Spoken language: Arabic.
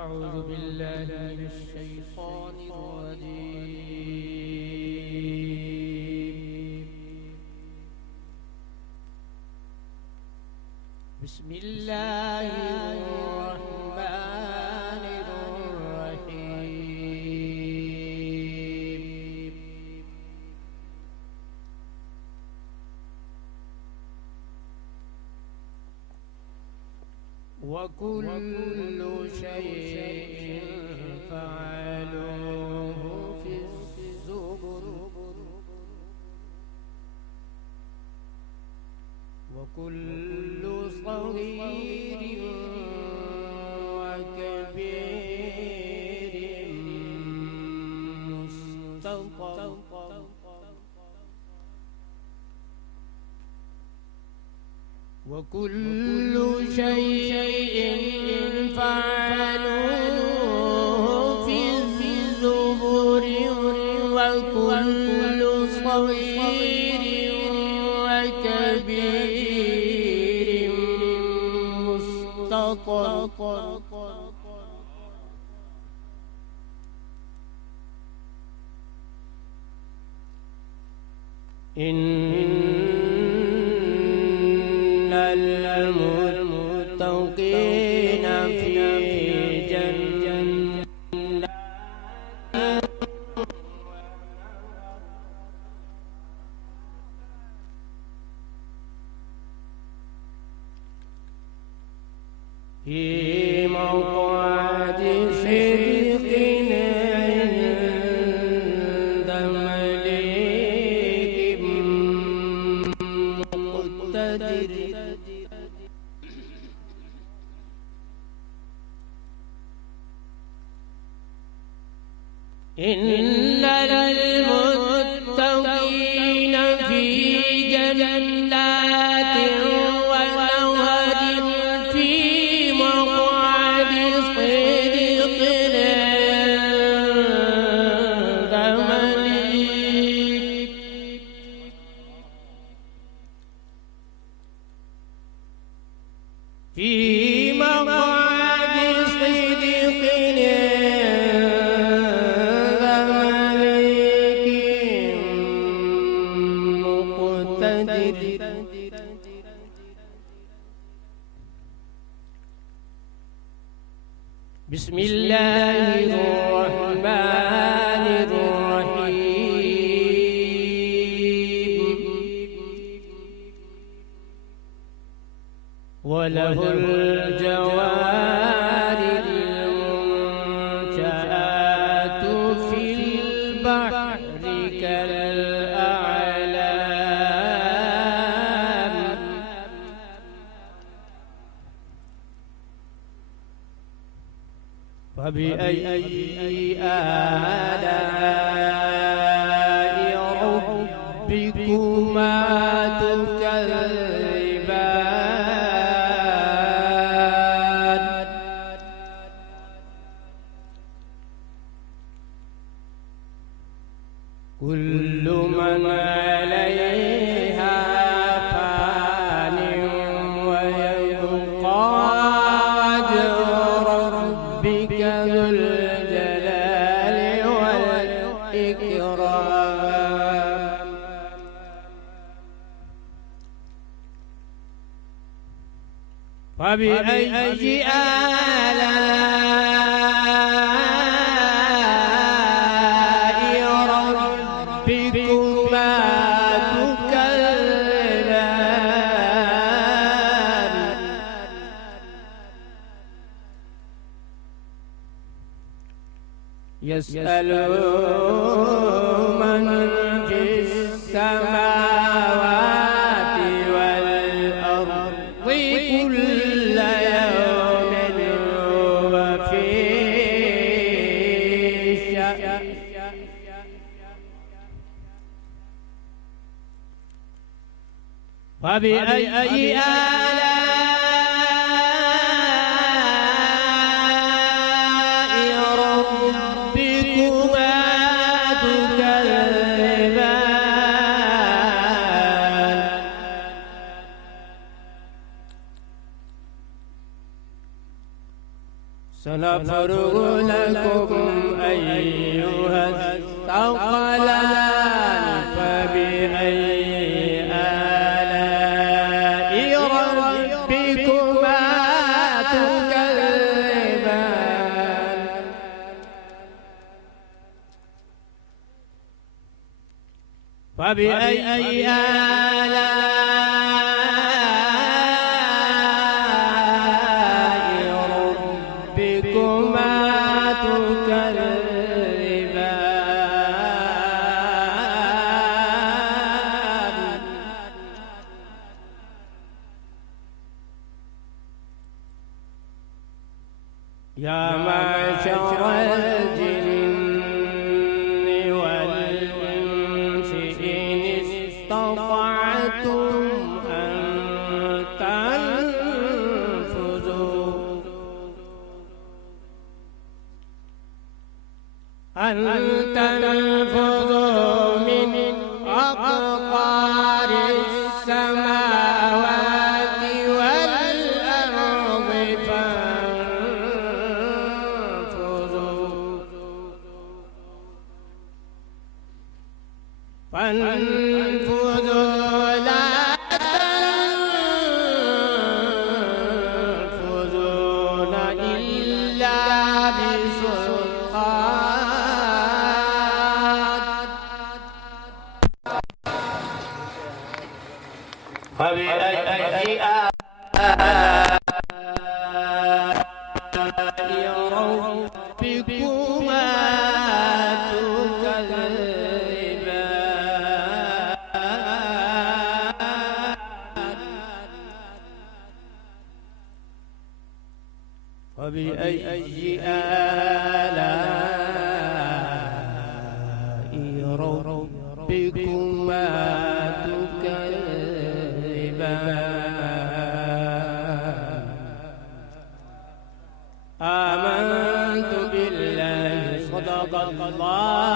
أعوذ بالله من الشيطان الرجيم. بسم الله الرحمن الرحيم. وكل شيء فعلوه في الزبر وكل صغير وكبير مستطر وكل شيء فعلوه في الزبر وكل صغير وكبير مستطر إن المتقين في جنات في مقعد صدق عند مليك مقتدر إن للمتقين في جنات ونهر في مقعد صدق عند مليك في مقعد صدق بسم الله الرحمن الرحيم. وله الجوار المنشآت في البحر كالأعلام فبأي آلاء ربكما تكذبان كل من عليها فان ويبقى وجه ربك ذو الجلال والإكرام فبأي آلاء ربكما تكذبان يسأله من في السماوات والأرض كل يوم وفي شأن فبأي آلاء ربكما تكذبان سنفرغ لكم أيها الثقلان فبأي آلاء ربكما تكذبان فبأي آلاء ربكما تكذبان يا معشر الجن والإنس إن استطعتم أن تنفذوا من أقطار السماوات والأرض فانفذوا لا تنفذون إلا بسلطان فبأي آلاء ربكما فبأي آلاء ربكما تكذبان آمنت بالله صدق الله